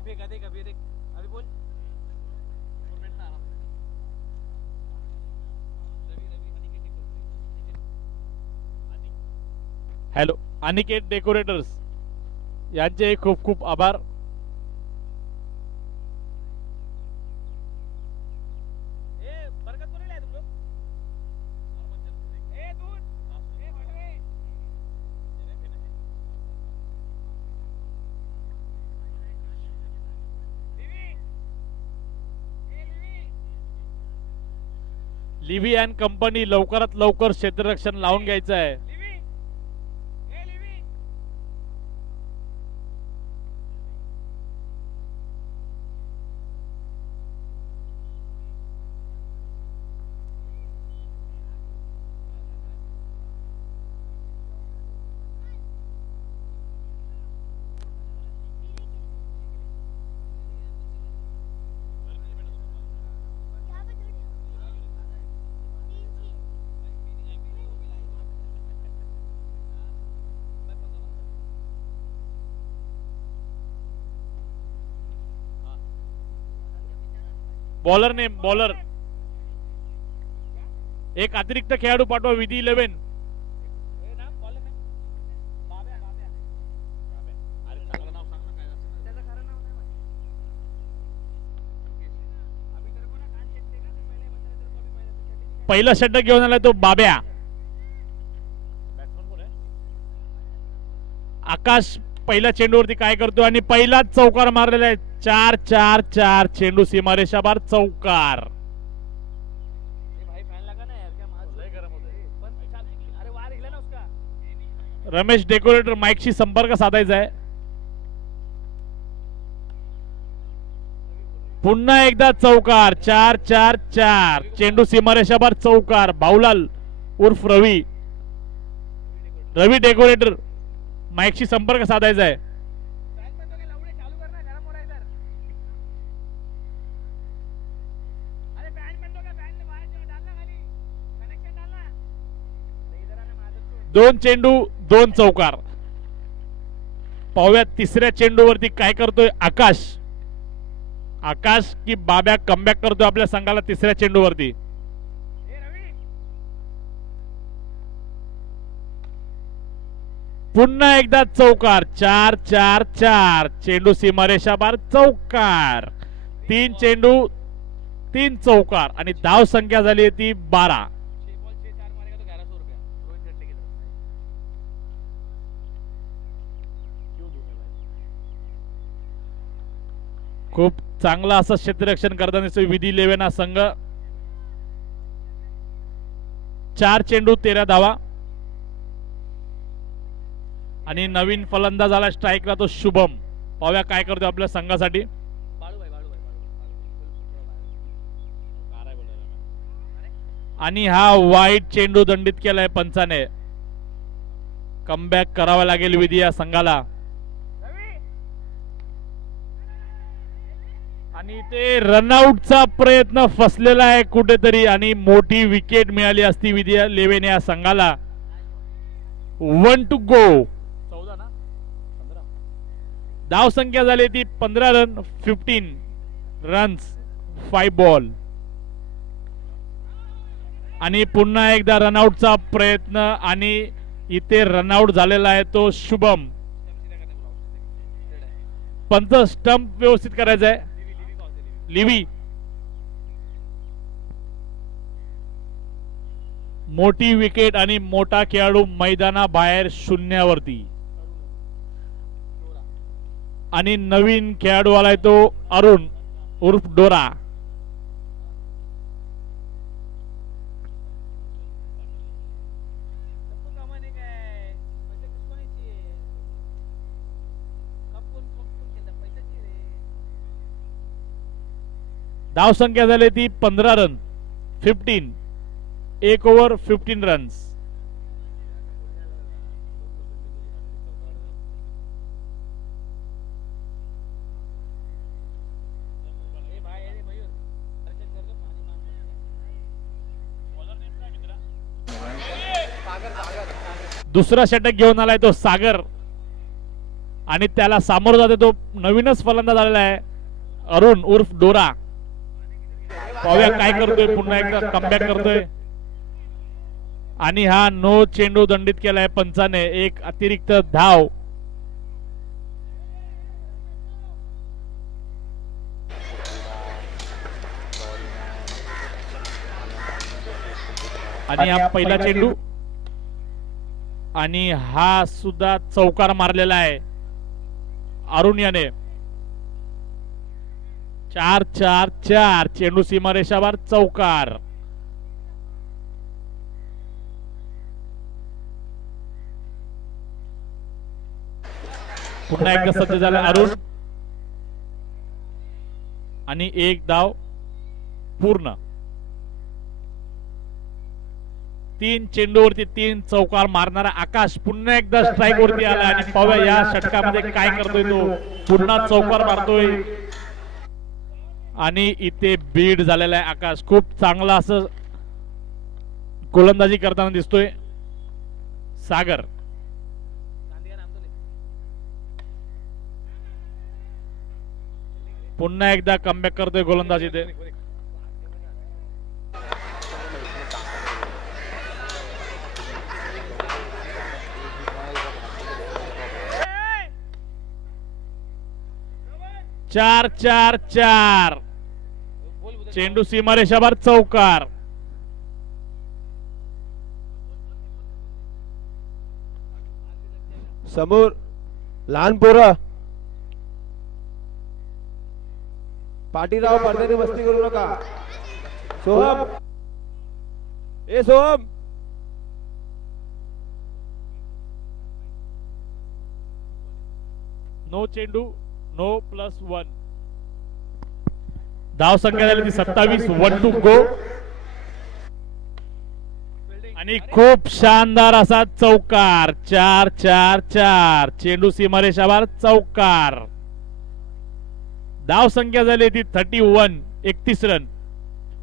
ही फेंका देगा फिर एक अभी बोल हॅलो अनिकेत डेकोरेटर्स यांचे खूप खूप आभार. लिव्ही अँड कंपनी लवकरात लवकर क्षेत्ररक्षण लावून घ्यायचं आहे. बॉलर नेम बॉलर एक अतिरिक्त खेळाडू पाठवा. विधी 11 पहिला षटक घेऊन आलाय तो बाब्या. आकाश पहिल्या चेंडूवरती काय करतो आणि पहिलाच चौकार मारलेला आहे. 4-4-4 चेंडू सीमारेषा बार चौकार. रमेश डेकोरेटर माईकशी संपर्क साधायचा आहे. पुन्हा एकदा चौकार. 4-4-4 चेंडू सीमारेषा बार चौकार. भाऊलाल उर्फ रवी रवी डेकोरेटर माईकशी संपर्क साधायचा आहे. दोन चेंडू दोन चौकार. पाहूया तिसऱ्या चेंडूवरती काय करतोय आकाश. आकाश की बाब्या कमबॅक करतोय आपल्या संघाला तिसऱ्या चेंडूवरती. पुन्हा एकदा चौकार. 4-4-4 चेंडू सीमारेषा बार चौकार. 3 चेंडू 3 चौकार आणि धाव संख्या झाली ती 12. खूप चांगला असं क्षेत्ररक्षण करताना दिसतोय विधी 11 हा संघ. 4 चेंडू 13 धावा आणि नवीन फलंदाज आला स्ट्राईकला तो शुभम. पाहूया काय करतो आपल्या संघासाठी. आणि हा वाईट चेंडू दंडित केलाय पंचाने. कमबॅक करावा लागेल विधी या संघाला. आणि ते रनआउटचा प्रयत्न फसलेला आहे कुठेतरी आणि मोठी विकेट मिळाली असती विधी 11 या संघाला. 1 टू गो. धाव संख्या झाली ती 15 रन 15 रन्स 5 बॉल. आणि पुन्हा एकदा रनआउटचा प्रयत्न आणि इथे रनआउट झालेला आहे तो शुभम. पंच स्टंप व्यवस्थित करायचा आहे. लिव्ही मोठी विकेट आणि मोठा खेळाडू मैदानाबाहेर शून्यावरती. आणि नवीन खेळाडू आलाय तो अरुण उर्फ डोरा. धाव संख्या झाली ती 15 रन 15 1 ओव्हर 15 रन्स. दुसरा षटक घेऊन आलाय तो सागर आणि त्याला सामोरं जाते तो नवीनच फलंदाज आलेला आहे अरुण उर्फ डोरा. पाहूया काय करतोय, पुन्हा एकदा कमबॅक करतोय आणि हा नो चेंडू दंडित केलाय पंचाने. एक अतिरिक्त धाव. आणि हा पहिला चेंडू आणि हा सुद्धा चौकार मारलेला आहे अरुण याने. 4-4-4 चेंडू सीमारेषावर चौकार. पुन्हा एकदा सज्ज झाला अरुण आणि एक धाव पूर्ण. 3 चेंडूवरती 3 चौकार मारणारा आकाश पुन्हा एकदा स्ट्राईक वरती आला आणि पाहूया या षटकामध्ये काय करतोय तो. पुन्हा चौकार मारतोय आणि इथे बीड झालेला आहे आकाश. खूप चांगला असं गोलंदाजी करताना दिसतोय सागर. पुन्हा एकदा कमबॅक करतोय गोलंदाजी ते. चार चार चार चेंडू सीमारेषावर चौकार. समोर लहान पोरं पाटीराव पडद्याने मस्ती करू नका. सोहम ए सोहम नो चेंडू नो +1. धाव संख्या झाली ती 27. 1 टू गो आणि खूप शानदार असा चौकार. 4-4-4 चेंडू सीमारेषावर चौकार. धाव संख्या झाली ती 31. 31 रन.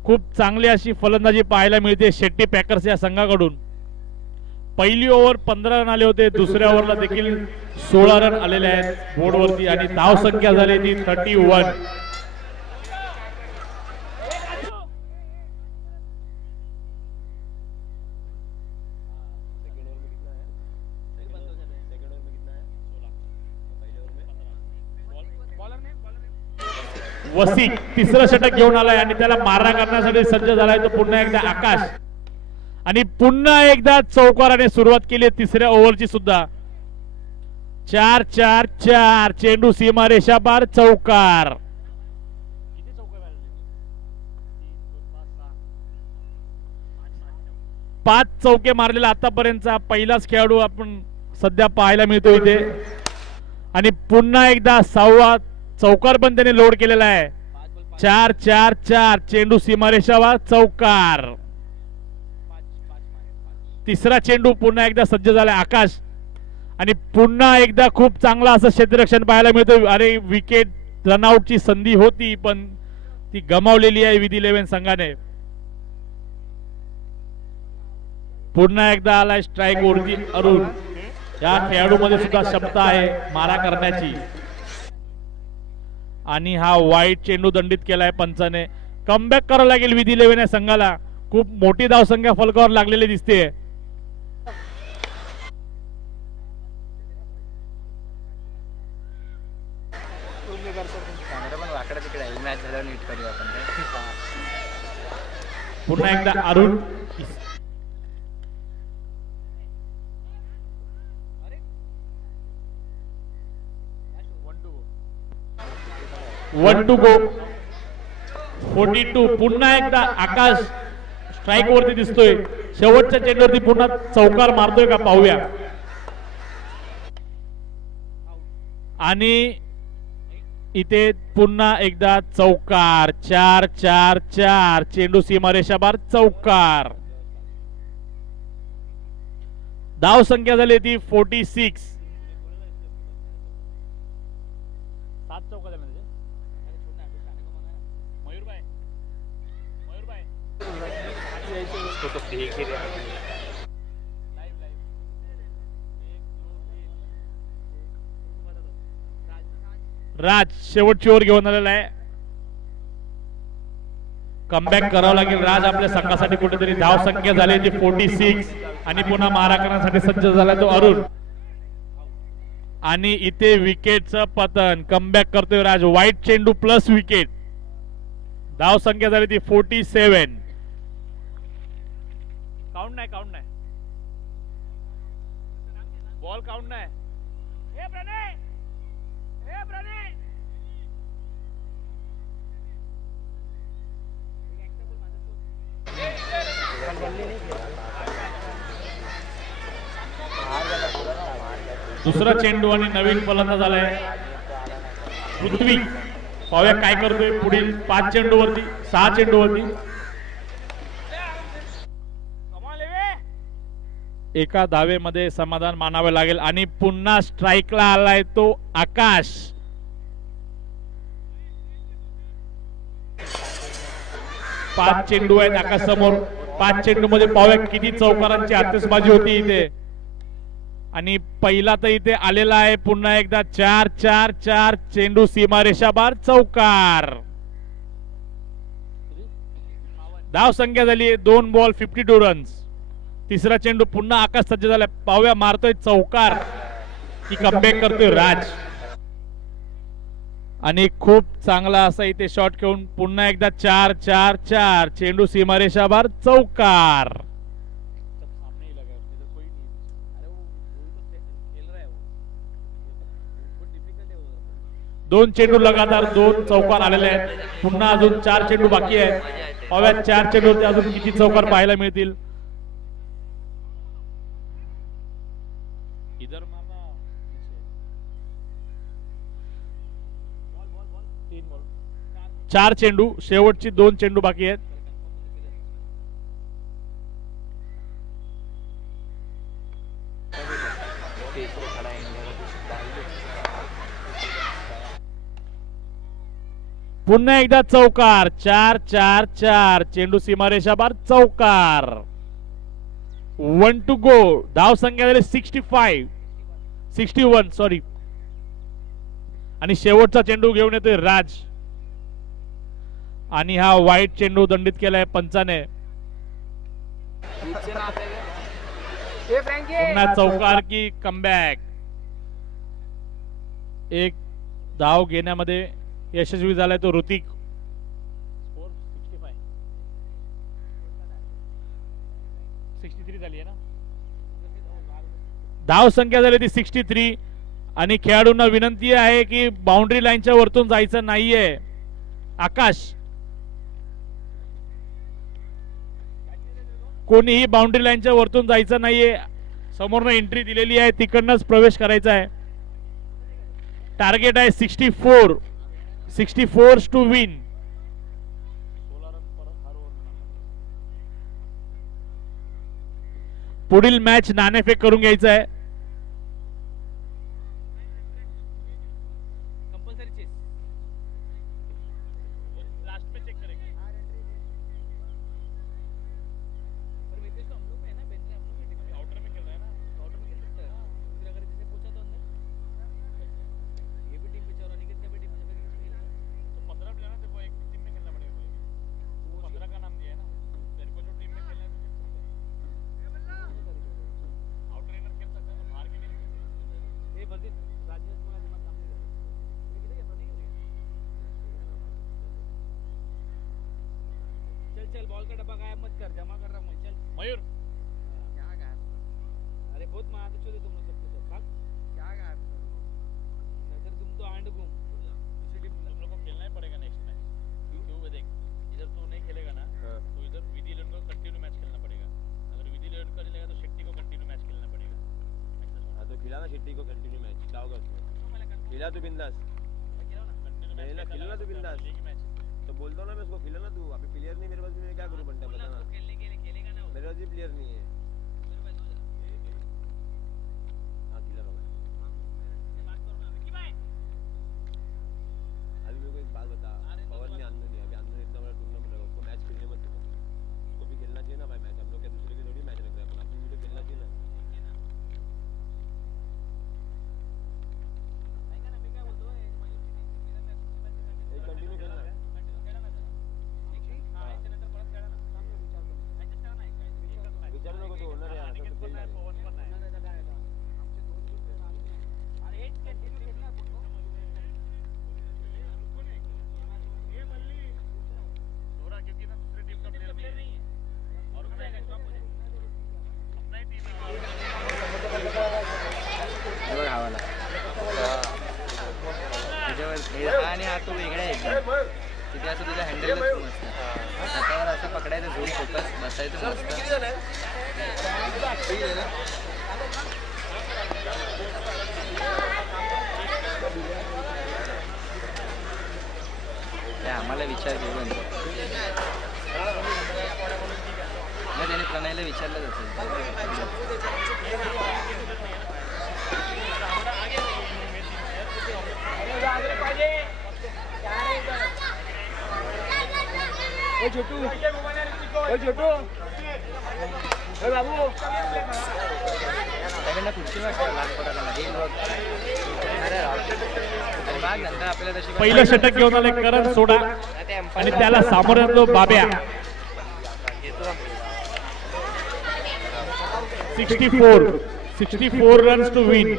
खूप चांगली अशी फलंदाजी पाहायला मिळते शेट्टी पॅकर्स या संघाकडून. पहिली ओव्हर 15 रन आले होते, दुसऱ्या ओव्हरला देखील 16 रन आलेले आहेत बोर्डवरती आणि धाव संख्या झाली ती 31. वसिक तिसरं षटक घेऊन आलाय आणि त्याला मारा करण्यासाठी सज्ज झालाय तो पुन्हा एकदा आकाश. आणि पुन्हा एकदा चौकाराने सुरुवात केली तिसऱ्या ओव्हरची सुद्धा. 4-4-4 चेंडू सीमारेषा पार चौकार. 5 चौके मारलेला आतापर्यंतचा पहिलाच खेळाडू आपण सध्या पाहायला मिळतो इथे. आणि पुन्हा एकदा 6वा चौकार पण त्याने लोड केलेला आहे. 4-4-4 चेंडू सीमारेषावर चौकार. तिसरा चेंडू पुन्हा एकदा सज्ज झाला आकाश आणि पुन्हा एकदा खूप चांगला असं क्षेत्ररक्षण पाहायला मिळतं. अरे विकेट रनआउटची संधी होती पण ती गमावलेली आहे विधी 11 संघाने. पुन्हा एकदा आलाय स्ट्राईक वरती अरुण. या खेळाडूमध्ये सुद्धा क्षमता आहे मारा करण्याची. आणि हा वाईट चेंडू दंडित केलाय पंचाने. कमबॅक करावं लागेल विधी 11 या संघाला. खूप मोठी धावसंख्या फलकावर लागलेली दिसते. पुन्हा एकदा अरुण. 1 to go. 42. पुन्हा एकदा आकाश स्ट्राईक वरती दिसतोय. शेवटच्या चेंडूवरती पुन्हा चौकार मारतोय का पाहूया. आणि इथे पुन्हा एकदा चौकार. 4-4-4 चेंडू सीमारेषा बार चौकार. धाव संख्या झाली ती 46. 7 चौका झाल्या मयूरभाई. राज शेवटची ओव्हर घेऊन आलेला आहे. कमबॅक करावं लागेल. राज आपल्या संघासाठी कुठेतरी धाव संख्या झाली ती 46 आणि पुन्हा मारा करण्यासाठी सज्ज झाला तो अरुण. आणि इथे विकेटचं पतन. कमबॅक करतोय राज. वाईट चेंडू प्लस विकेट. धाव संख्या झाली ती 47. काउंट नाही, काउंट नाही, बॉल काउंट नाही. दुसरा चेंडू आणि नवीन फलंदाज झालाय पृथ्वी. पाहूया काय करतोय पुढील 5 चेंडूवरती, 6 चेंडूवरती. एका धावेमध्ये समाधान मानावे लागेल. आणि पुन्हा स्ट्राईकला आलाय तो आकाश. पाच चेंडू आहेत आकाश समोर. 5 चेंडू मध्ये पाहूया किती चौकारांची आतिषबाजी होती इथे. आणि पहिला तर इथे आलेला आहे पुन्हा एकदा 4-4-4 चेंडू सीमारेषा बार चौकार. धाव संख्या झाली 2 बॉल 52 रन्स. तिसरा चेंडू पुन्हा आकाश सज्ज झाला. पाहूया मारतोय चौकार की कमबॅक करतोय राज. आणि खूप चांगला असा इथे शॉट घेऊन पुन्हा एकदा 4-4-4 चेंडू सीमारेषा बार चौकार. दोन चेंडू लगातार 2 चौकार आलेले आहेत. पुन्हा अजून 4 चेंडू बाकी आहेत. पाहूया 4 चेंडूवरती अजून किती चौकार पाहायला मिळतील. इधर 4 चेंडू, शेवटची 2 चेंडू बाकी आहेत. पुन्हा एकदा चौकार. 4-4-4 चेंडू सीमारेषा बार चौकार. 1 टू गो. धाव संख्या झाली 61 सॉरी. आणि शेवटचा चेंडू घेऊन येतोय राज. आणि हा वाईट चेंडू दंडित केलाय पंचाने. पुन्हा चौकार की कमबॅक. एक धाव घेण्यामध्ये यशस्वी झालाय तो ऋतिक. स्कोर 63 झाली आहे ना. धाव संख्या झाली ती 63. आणि खेळाडूंना विनंती आहे की बाउंड्री लाईनच्या वरतून जायचं नाहीये. आकाश, कोणीही बाउंड्री लाईनच्या वरतून जायचं नाहीये. समोरनं एंट्री दिलेली आहे, तिकडनंच प्रवेश करायचा आहे. टार्गेट आहे 64 टू विन. पुढील मॅच नाणेफेक करून घ्यायचं आहे. चल बॉल का डब्बा गायब मत कर, जमा कर रहा हूँ चल। मयूर क्या गायब? अरे बहुत मार चले तुम लोग सबके सब। भाग। क्या गायब? नजर तुम तो आंड घूम दूसरी टीम तुम लोग को खेलना ही पड़ेगा नेक्स्ट मैच। क्यों देख, इधर तू नहीं खेलेगा ना तो इधर विधि लेन को कंटिन्यू मैच खेलना पड़ेगा। अगर विधि लेन को लेगा तो शेट्टी को कंटिन्यू मैच खेलना पड़ेगा। हाँ तो खिला ना शेट्टी को कंटिन्यू मैच, क्या होगा उसमें? खिला तो बिंदास, नहीं ना खिला तो बिंदास। तो बोलता हूँ ना मैं उसको, खिला ना तू। अभी प्लेयर नहीं मेरे पास, मैं क्या करूँ बंटा, बता ना। खेलने के लिए खेलेगा ना वो। मेरे पास भी प्लेयर नहीं है। हाँ खिला रहा हूँ। अभी मेरे को एक बात बता, पवन ने आनंद नहीं, अभी आनंद इतना बड़ा टूर्नामेंट है, उसको मैच खेलने मत दो। उसको भी खेलना चाहिए ना भाई मैच। हम लोग क्या दूसरे की थोड़ी मैच रख रहे हैं, अपनी भी तो खेलना चाहिए ना। मला त्याच्यावर हा आणि हा तो वेगळा आहे एकदम. तिथे असं तुझं हँडल नसतं, हातावर असं पकडायचं झूम फोकस बसायचं मस्त. ते आम्हाला विचार करून मग त्याने प्रणयला विचारलंच असेल. सगळ्यांना खुर्ची वाटतं लहान नंतर आपल्याला तशी पहिलं षटक घेऊन आले करण सोडा आणि त्याला सामोरं बाब्या. 64 रन्स टू विन.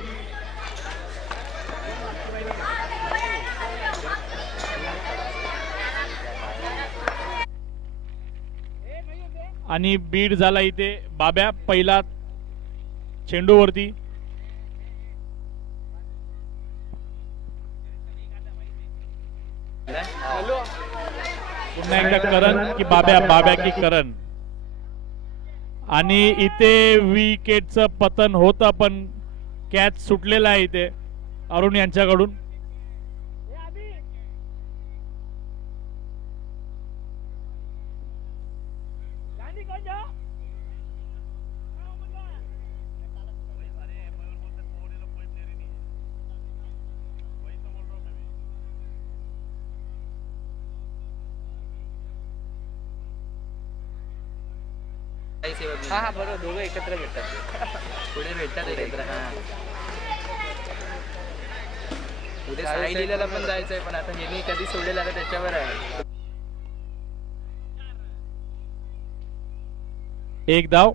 आणि बीड झाला इथे बाब्या पहिला चेंडूवरती. पुन्हा एकदा करण की बाब्या, बाब्या की करण. आणि इथे विकेटचं पतन होतं पण कॅच सुटलेला आहे इथे अरुण यांच्याकडून. हा बरोबर, दोघं एकत्र भेटतात. पुढे भेटतात एकत्र. हा उद्या साई लिलाला पण जायचंय, पण आता यांनी कधी सोडलेलं आता त्याच्यावर आहे. एक धाव.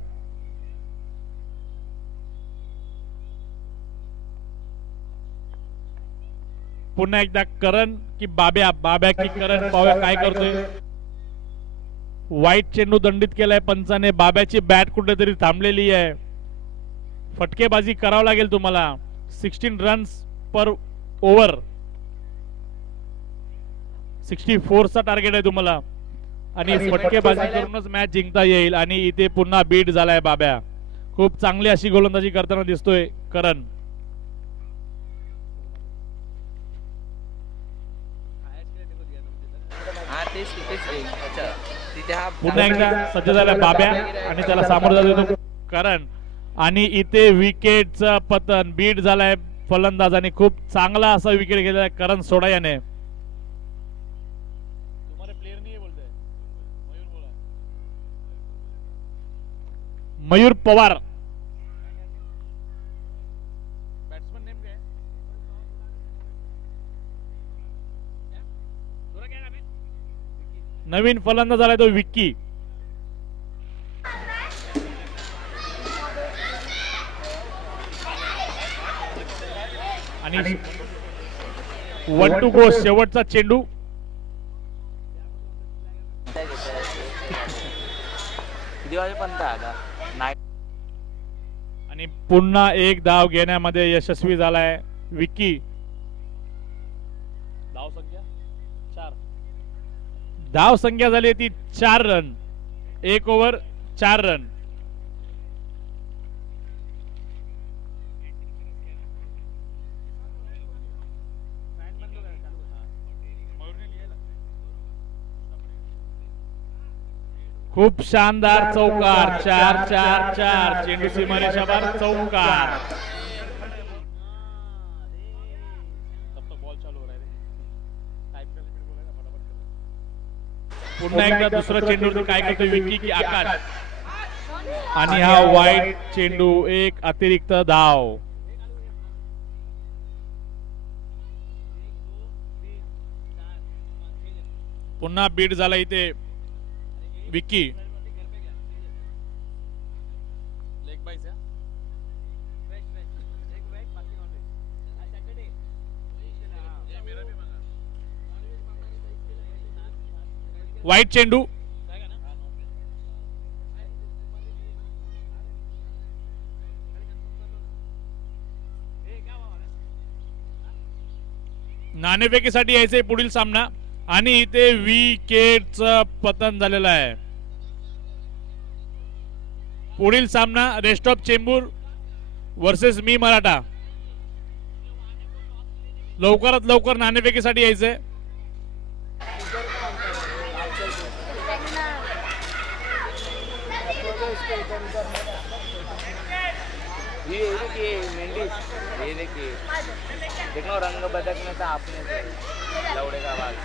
पुन्हा एकदा करण की बाब्या, बाब्या की करण. पाहूया काय करतोय. वाईट चेंडू दंडित केलाय पंचाने. बाब्याची बॅट कुठेतरी थांबलेली आहे. फटकेबाजी करावं लागेल तुम्हाला. 16 रन्स पर ओव्हर. 64 चा टार्गेट आहे तुम्हाला आणि फटकेबाजी करूनच मॅच जिंकता येईल. आणि इथे पुन्हा बीट झालाय बाब्या. खूप चांगली अशी गोलंदाजी करताना दिसतोय करण. पुन्हा एकदा सज्ज झाला बाब्या आणि त्याला सामोरं जातो करण. आणि इथे विकेटचं पतन. बीट झालाय फलंदाज आणि खूप चांगला असा विकेट घेतलाय करण सोडा याने. मयूर पवार. बॅट्समन नेम काय? नवीन फलंदाज झालाय तो विक्की. आणि 1 टू गो. शेवटचा चेंडू. किती वाजेपर्यंत आला? आणि पुन्हा एक धाव घेण्यामध्ये यशस्वी झालाय विक्की. धाव संख्या 4. धाव संख्या झाली ती 4 रन. 1 over 4 run. खूप शानदार चौकार. 4-4-4. चेंडू सीमारेषावर चौकार. पुन्हा एकदा दुसरा चेंडू काय करतो विक्की की आकाश. आणि हा वाईट चेंडू. एक अतिरिक्त धाव. पुन्हा बीट झाला इथे विक्की. वाईट चेंडू. नाणेफेकीसाठी यायचंय पुढील सामना आणि इथे विकेटचं पतन झालेलं आहे. पुढील सामना रेस्ट ऑफ चेंबूर वर्सेस मी मराठा. लवकरात लवकर नाणेफेकीसाठी यायचंय. ये देखिए मेंढीस, ये देखिए देखो रंग बदकने का आपने से लौड़े का आवाज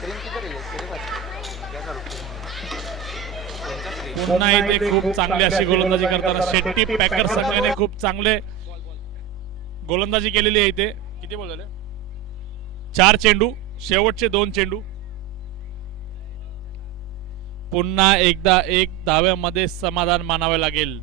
क्रीम किधर है क्रीम क्या करूं पुन्हा इथे खूप चांगली अशी गोलंदाजी करताना शेट्टी पॅकर संघाने खूप चांगले गोलंदाजी केलेली आहे. इथे किती बॉल झाले? 4 चेंडू, शेवटचे 2 चेंडू. पुन्हा एकदा 1 धाव्यामध्ये समाधान मानावे लागेल.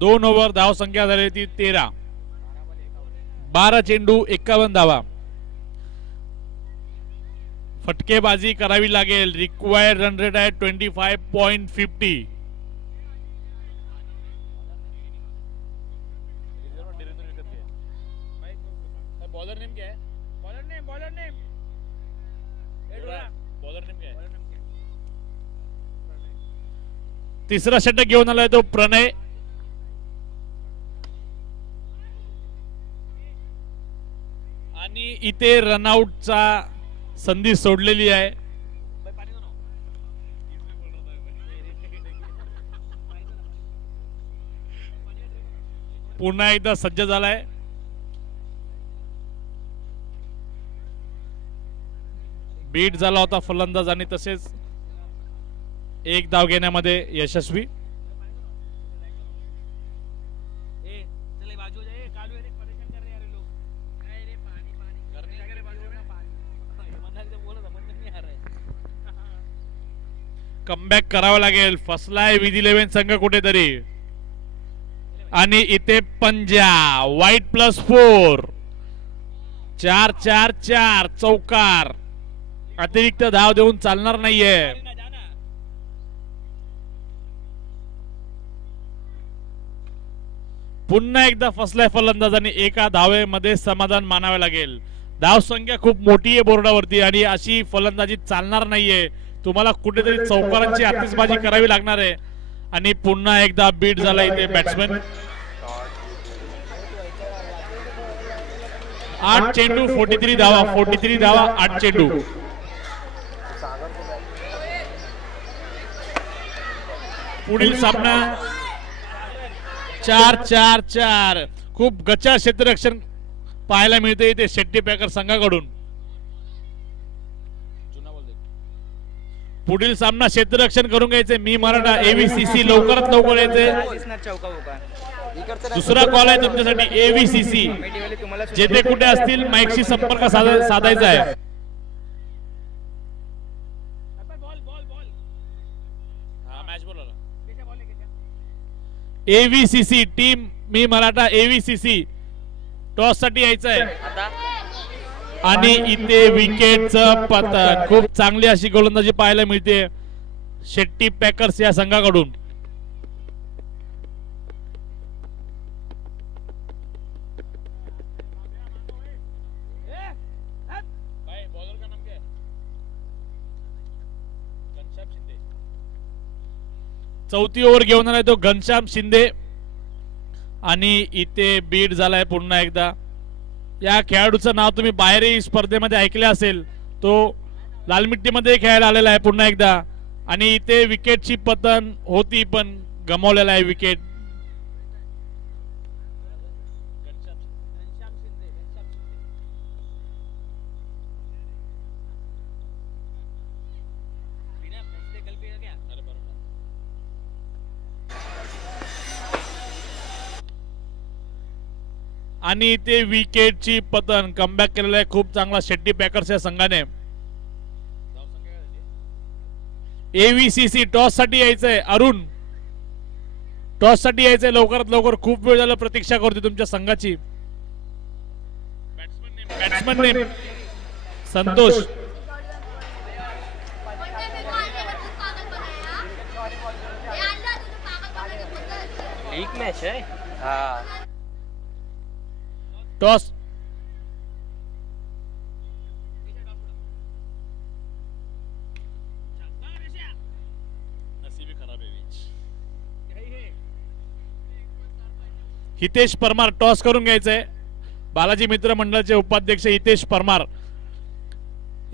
दोन ओव्हर धाव संख्या झाली ती 13. 12 चेंडू 51 धावा. फटकेबाजी करावी लागेल. रिक्वायर्ड रन रेट आहे 25.50. बॉलर नेम क्या है? बॉलर नेम बॉलर नेम क्या है? तिसरा षटक घेऊन आलाय तो प्रणय. आणि इथे रनआउटचा संधी सोडलेली आहे. पुन्हा एकदा सज्ज झालाय. बीट झाला होता फलंदाज आणि तसेच 1 धाव घेण्यामध्ये यशस्वी. कमबॅक करावं लागेल. फसलाय विधी 11 संघ कुठेतरी. आणि इथे पंजा वाईट +4 4-4-4 चौकार. अतिरिक्त धाव देऊन चालणार नाहीये. पुन्हा एकदा फसलाय फलंदाज आणि 1 धावेमध्ये समाधान मानावे लागेल. धाव संख्या खूप मोठी आहे बोर्डावरती आणि अशी फलंदाजी चालणार नाहीये. तुम्हाला कुठेतरी चौकारांची आतिषबाजी करावी लागणार आहे. आणि पुन्हा एकदा बीट झाला इथे बॅट्समॅन. 8 चेंडू 43 धावा. 43 धावा 8 चेंडू. पुढील सामना 4-4-4. खूप गच्चा क्षेत्ररक्षण पाहायला मिळते इथे शेट्टी पॅकर संघाकडून. पुढील सामना क्षेत्ररक्षण करून घ्यायचे मी मराठा एव्हीसीसी. लवकरात लवकर यायचे. दुसरा कॉल आहे तुमच्यासाठी एव्हीसीसी. जेथे कुठे असतील माईकशी संपर्क साधायचा आहे. एव्हीसीसी टीम मी मराठा एव्हीसीसी टॉस साठी यायचं आहे. आणि इथे विकेटचं पतन. खूप चांगली अशी गोलंदाजी पाहायला मिळते शेट्टी पॅकर्स या संघाकडून. चौथी ओव्हर घेऊन आलाय तो घनश्याम शिंदे. आणि इथे बीट झालाय पुन्हा एकदा. या खेळाडूचं नाव तुम्ही बाहेरही स्पर्धेमध्ये ऐकले असेल. तो लालमिट्टीमध्ये खेळायला आलेला आहे पुन्हा एकदा. आणि इथे विकेटची पतन होती पण गमावलेला आहे विकेट. आणि ते विकेटची पतन. कमबॅक केलेला आहे खूप चांगला शेट्टी पॅकर्स या संघाने. एव्हीसीसी टॉस साठी यायचंय. अरुण टॉस साठी यायचंय लवकरात लवकर, खूप वेळ झाला प्रतीक्षा करते तुमच्या संघाची. Batsman name Santosh. League match आहे. हा टॉस. हितेश परमार टॉस करून घ्यायचंय. बालाजी मित्र मंडळाचे उपाध्यक्ष Hitesh Parmar.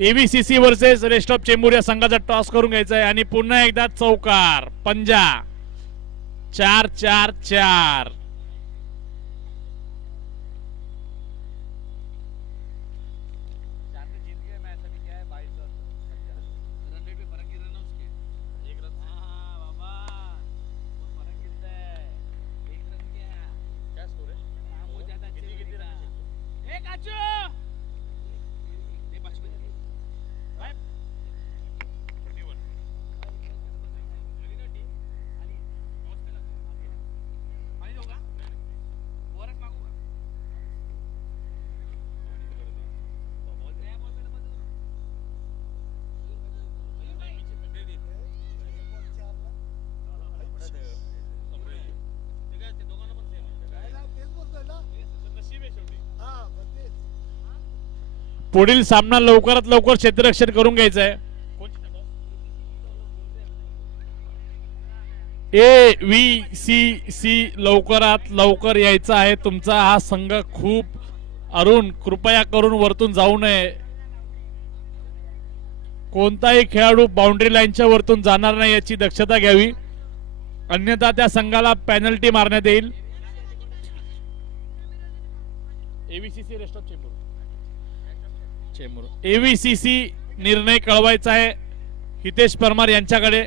AVCC versus rest of Chembur या संघाचा टॉस करून घ्यायचा आहे आणि पुन्हा एकदा चौकार पंजा. 4-4-4. पुढील सामना लवकरात लवकर क्षेत्ररक्षण करून घ्यायचा आहे. एव्हीसीसी लवकरात लवकर यायचा आहे. तुमचा हा संघ खूप अरुण कृपया करून वरतून जाऊ नये. कोणताही खेळाडू बाउंड्री लाईनच्या वरतून जाणार नाही याची दक्षता घ्यावी, अन्यथा त्या संघाला पेनल्टी मारण्यात येईल. एव्हीसीसी रेस्ट ऑफ चेंबूर एव्हीसीसी निर्णय कळवायचा आहे हितेश परमार यांच्याकडे.